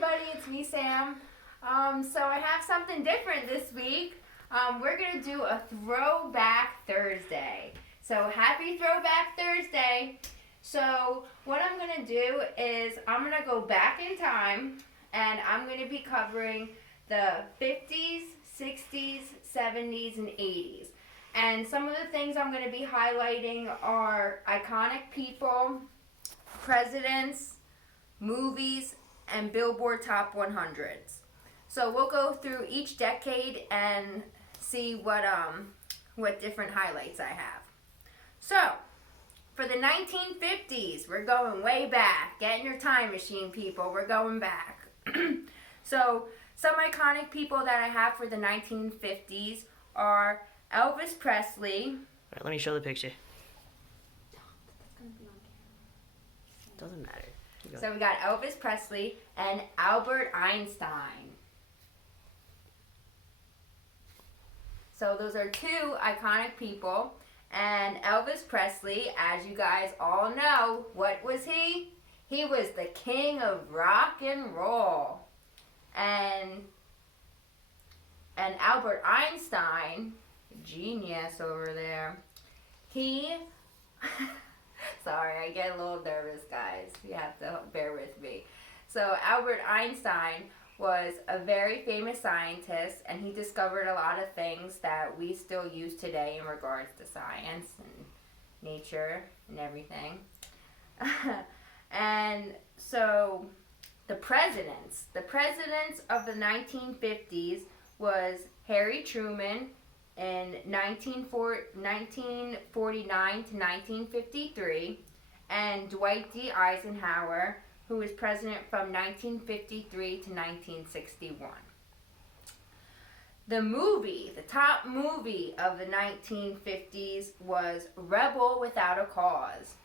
everybody, it's me, Sam. So I have something different this week. We're going to do a Throwback Thursday. So happy Throwback Thursday. So what I'm going to do is I'm going to go back in time and I'm going to be covering the 50s, 60s, 70s, and 80s. And some of the things I'm going to be highlighting are iconic people, presidents, movies, and Billboard Top 100s. So we'll go through each decade and see what different highlights I have. So, for the 1950s, we're going way back. Get in your time machine, people. We're going back. So, some iconic people that I have for the 1950s are Elvis Presley. All right, let me show the picture. Doesn't matter. So we got Elvis Presley and Albert Einstein. So those are two iconic people. And Elvis Presley, as you guys all know, what was he? He was the king of rock and roll. And Albert Einstein, genius over there, he... Sorry, I get a little nervous, guys. You have to bear with me. So Albert Einstein was a very famous scientist, and he discovered a lot of things that we still use today in regards to science and nature and everything. And so the presidents of the 1950s was Harry Truman in 1949 to 1953, and Dwight D. Eisenhower, who was president from 1953 to 1961. The top movie of the 1950s was Rebel Without a Cause,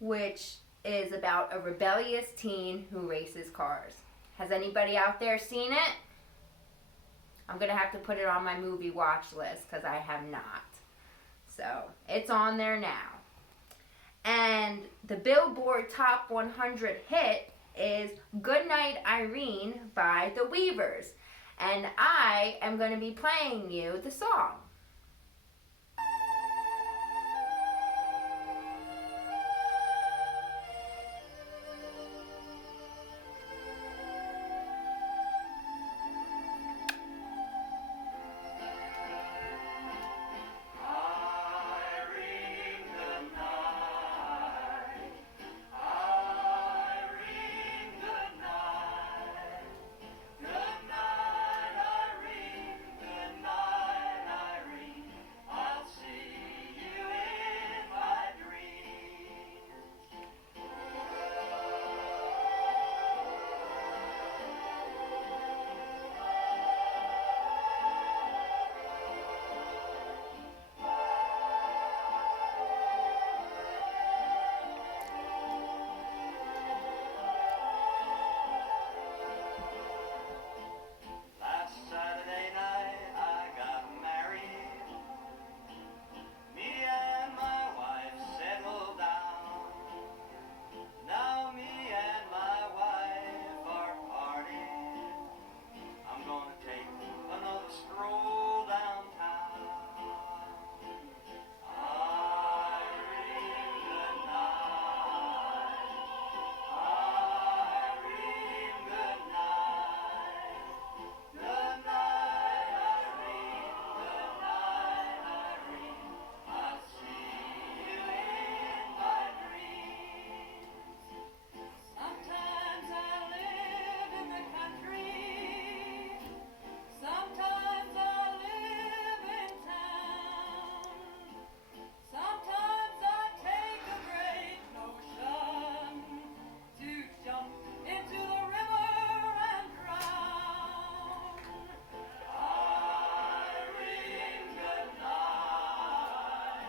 which is about a rebellious teen who races cars. Has anybody out there seen it? I'm going to have to put it on my movie watch list because I have not. So, it's on there now. And the Billboard Top 100 hit is Goodnight Irene by the Weavers. And I am going to be playing you the song.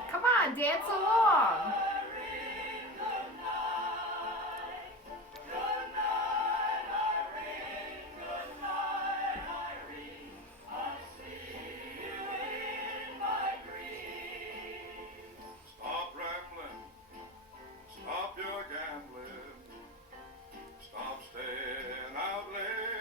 Come on, dance along. Stop rambling, stop your gambling, stop staying out late.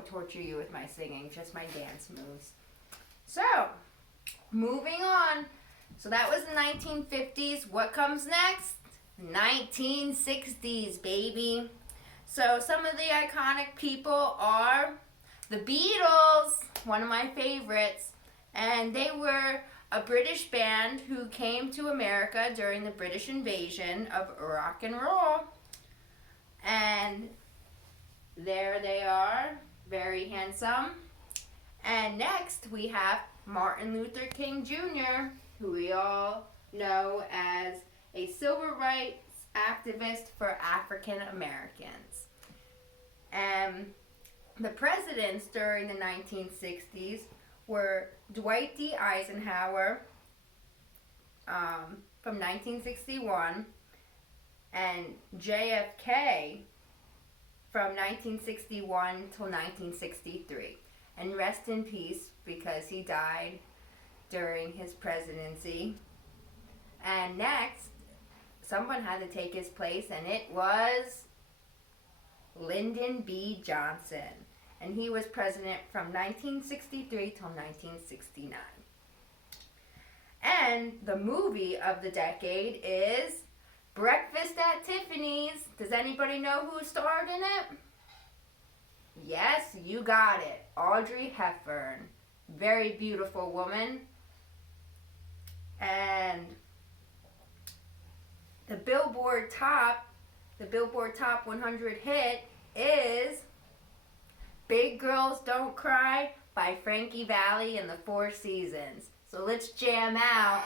will torture you with my singing, just my dance moves. So, moving on. So that was the 1950s. What comes next? 1960s, baby. So some of the iconic people are the Beatles, one of my favorites, and they were a British band who came to America during the British invasion of rock and roll. And there they are, very handsome. And next we have Martin Luther King Jr., who we all know as a civil rights activist for African Americans. And the presidents during the 1960s were Dwight D. Eisenhower from 1961 and JFK from 1961 till 1963. And rest in peace, because he died during his presidency. And next, someone had to take his place, and it was Lyndon B. Johnson. And he was president from 1963 till 1969. And the movie of the decade is Breakfast at Tiffany's. Does anybody know who starred in it? Yes, you got it. Audrey Hepburn. Very beautiful woman. And the Billboard Top 100 hit is Big Girls Don't Cry by Frankie Valli and the Four Seasons. So let's jam out.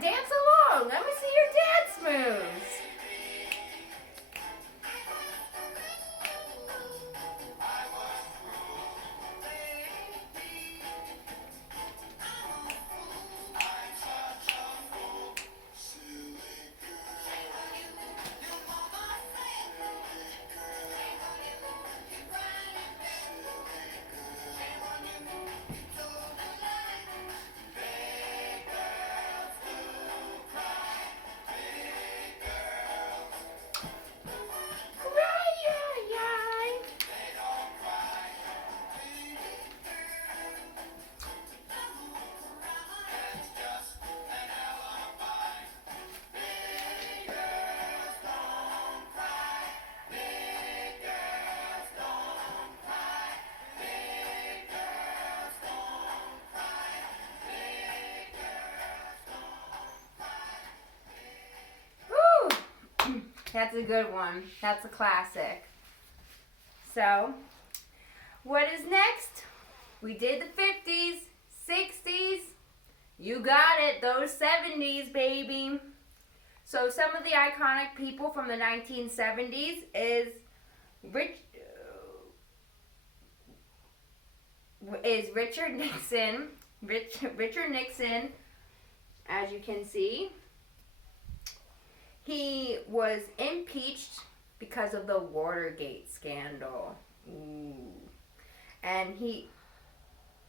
Dance along. Let me see your dance moves. That's a good one. That's a classic. So, what is next? We did the 50s, 60s. You got it. Those 70s, baby. So, some of the iconic people from the 1970s is Richard Nixon. Richard Nixon, as you can see. He was impeached because of the Watergate scandal. Ooh. And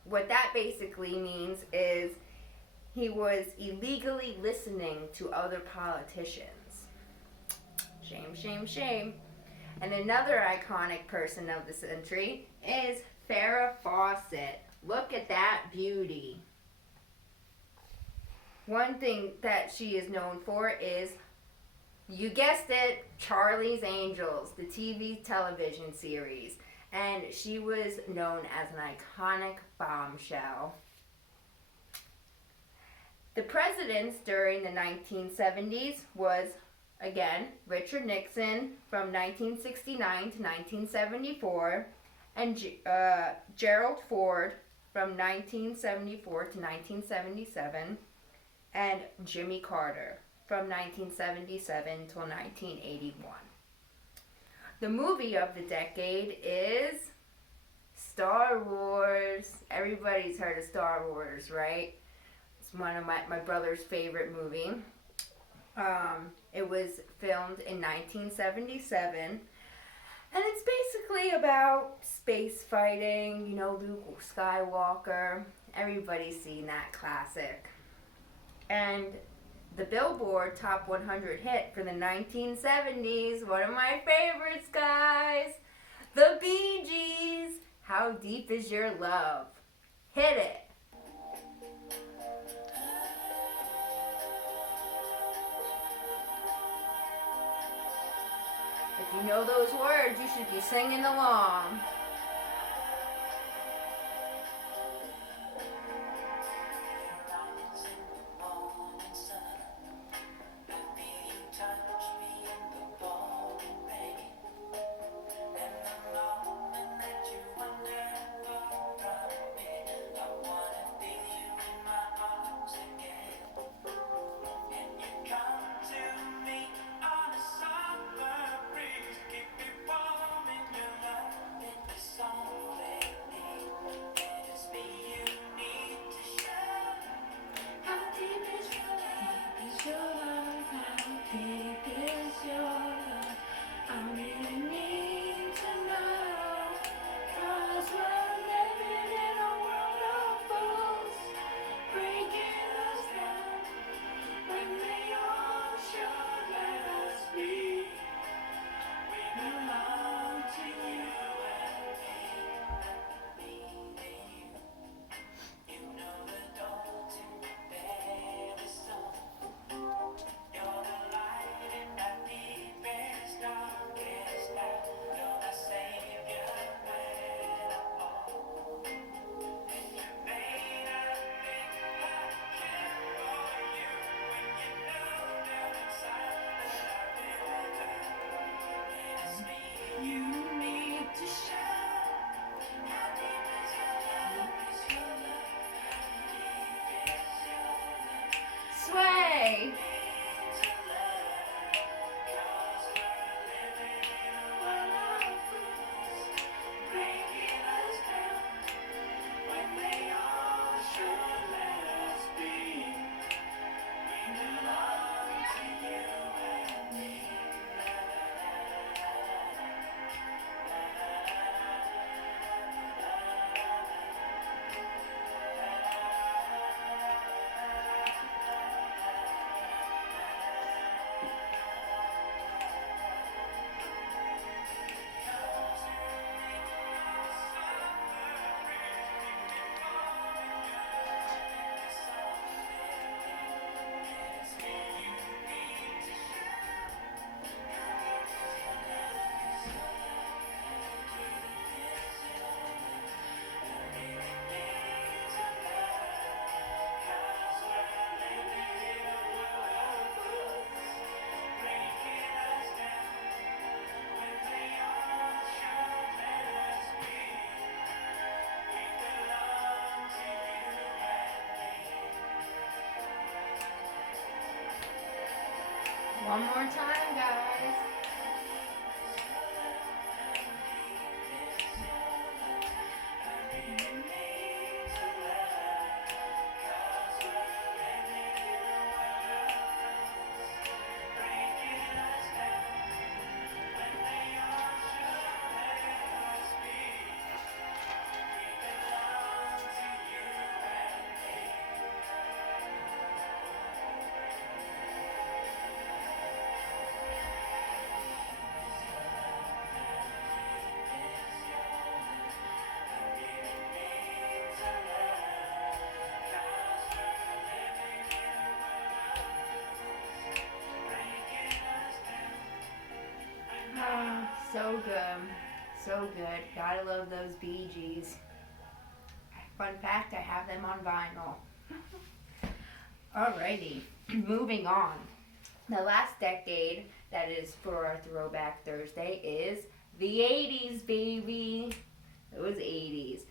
what that basically means is he was illegally listening to other politicians. Shame, shame, shame. And another iconic person of the century is Farrah Fawcett. Look at that beauty. One thing that she is known for is, you guessed it, Charlie's Angels, the TV television series. And she was known as an iconic bombshell. The presidents during the 1970s was, again, Richard Nixon from 1969 to 1974, and Gerald Ford from 1974 to 1977, and Jimmy Carter from 1977 till 1981. The movie of the decade is Star Wars. Everybody's heard of Star Wars, right? It's one of my brother's favorite movie. It was filmed in 1977, and it's basically about space fighting, you know, Luke Skywalker. Everybody's seen that classic. And the Billboard Top 100 hit for the 1970s, one of my favorites, guys, the Bee Gees, How Deep Is Your Love? Hit it. If you know those words, you should be singing along. Sway. One more time, guys. So good. So good. Gotta love those Bee Gees. Fun fact, I have them on vinyl. Alrighty, moving on. The last decade that is for our Throwback Thursday is the 80s, baby. It was 80s.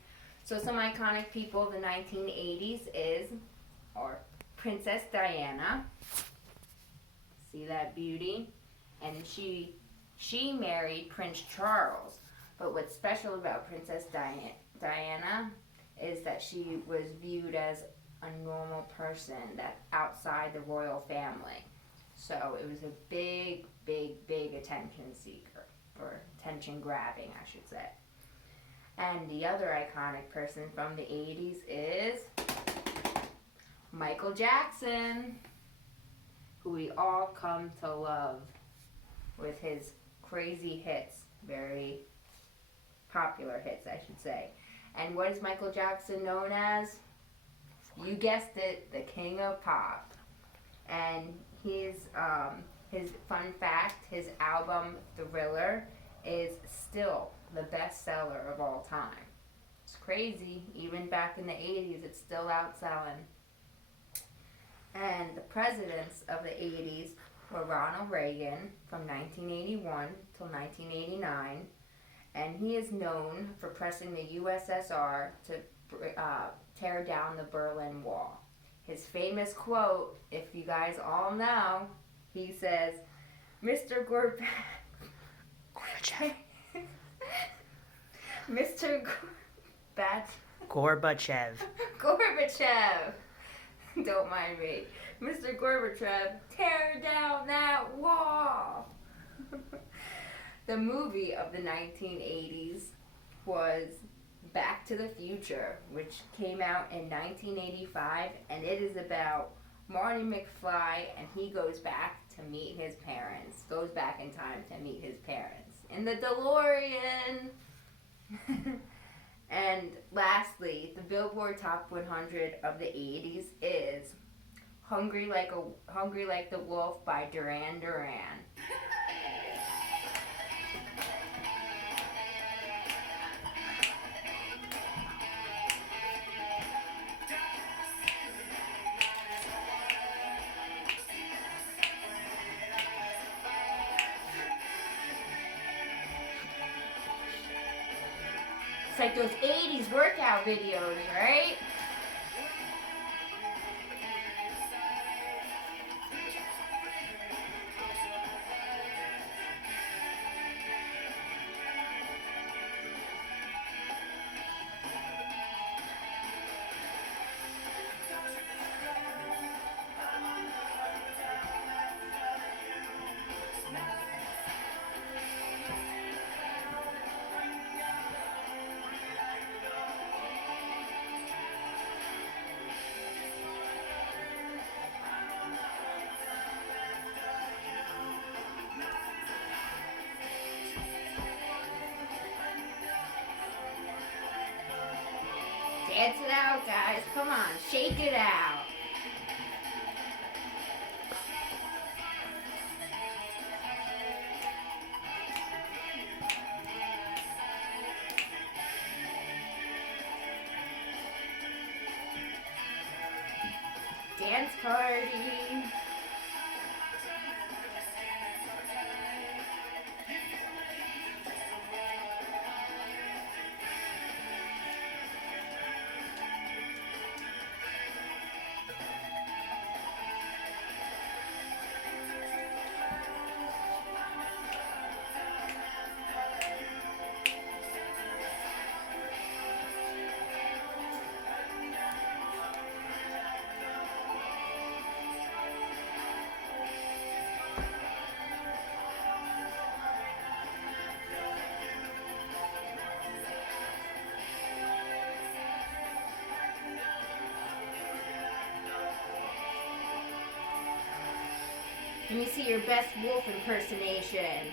So some iconic people of the 1980s are Princess Diana. See that beauty? And she married Prince Charles. But what's special about Princess Diana is that she was viewed as a normal person that outside the royal family. So it was a big, big, big attention seeker, or attention grabbing, I should say. And the other iconic person from the 80s is Michael Jackson, who we all come to love with his crazy hits, very popular hits, I should say. And what is Michael Jackson known as? You guessed it, the King of Pop. And his fun fact, his album Thriller is still the best seller of all time. It's crazy, even back in the 80s, it's still outselling. And the presidents of the 80s were Ronald Reagan from 1981 till 1989. And he is known for pressing the USSR to tear down the Berlin Wall. His famous quote, if you guys all know, he says, Mr. Gorbachev. Mr. Gorbachev. Gorbachev. Don't mind me. Mr. Gorbachev, tear down that wall. The movie of the 1980s was Back to the Future, which came out in 1985, and it is about Marty McFly, and he goes back to meet his parents, goes back in time to meet his parents in the DeLorean. And lastly, the Billboard Top 100 of the 80s is Hungry Like the Wolf by Duran Duran. It's like those 80s workout videos, right? Dance it out, guys. Come on, shake it out. Dance party. Let me see your best wolf impersonation.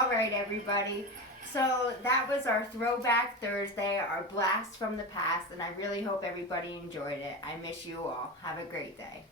All right, everybody. So that was our Throwback Thursday, our blast from the past, and I really hope everybody enjoyed it. I miss you all. Have a great day.